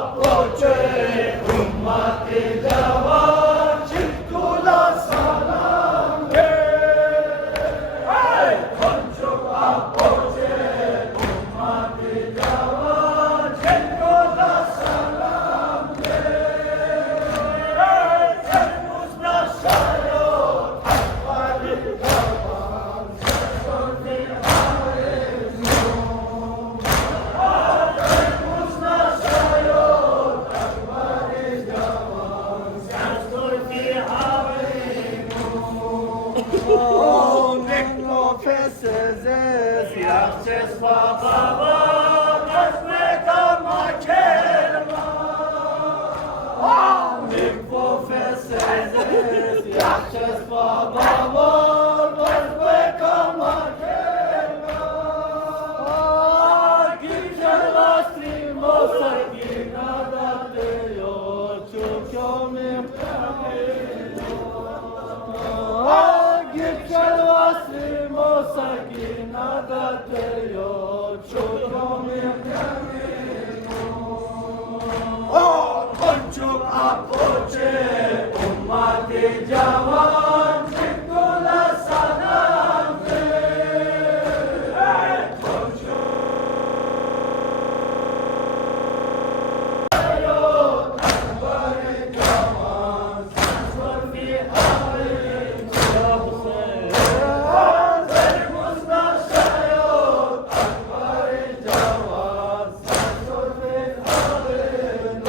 approche ummati jawan chikula salam ge hey koncho approche ummati jawan chikula salam ge hey servus nashayo akbari jawan servus Yes, Baba, let's make up my kelma. Oh, Nick professors, yes, Baba, let's make up my kelma. Oh, give your last dream, mosa, give nada de yo, chukyo me oh, give your last dream, mosa, give nada de yo. Oh, koncho approche, ummati jawan, chikula salam ge. Hey, koncho. Ayo, akbari jawan, sansur fi harin, servus nashayo, akbari jawan, sansur fi harin.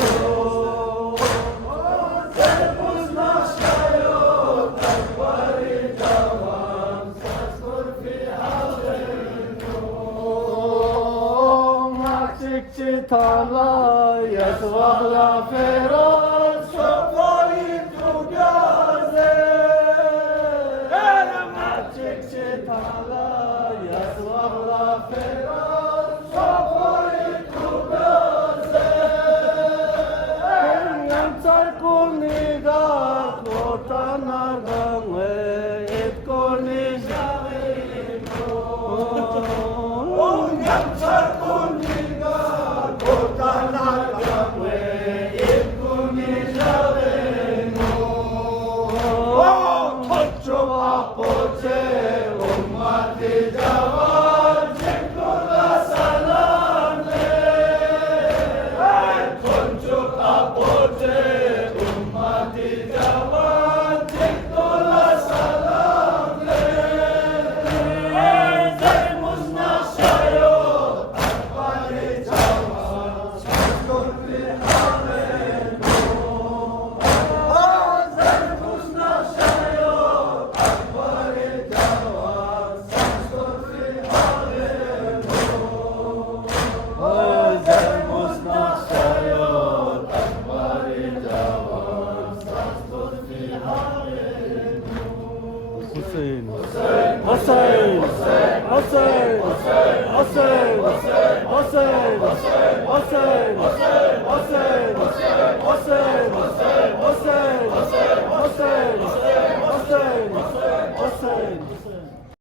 Servus nashayo, akbari jawan, sansur fi harin. Maktik chitala, yaswala feroz, shokoli tugaze. Maktik chitala, yaswala feroz, shokoli tugaze. Yantar kuniga, kota nagangwe, it koni shaviko. Yantar kuniga, kota nagangwe, it koni shaviko. Koncho approche, ummati jawan, chikula salam ge. Hey, koncho approche, ummati jawan, chikula salam ge. Hey, servus nashayo, akbari jawan, sansur fi harin. Oh, servus nashayo, akbari jawan, sansur fi harin. Oh, servus nashayo, akbari jawan, sansur fi harin. Hussein. Hussein, Hussein. Hussein, Hussein. Hussein, Hussein. Hussein, Hussein. Hussein, Hussein. Hussein.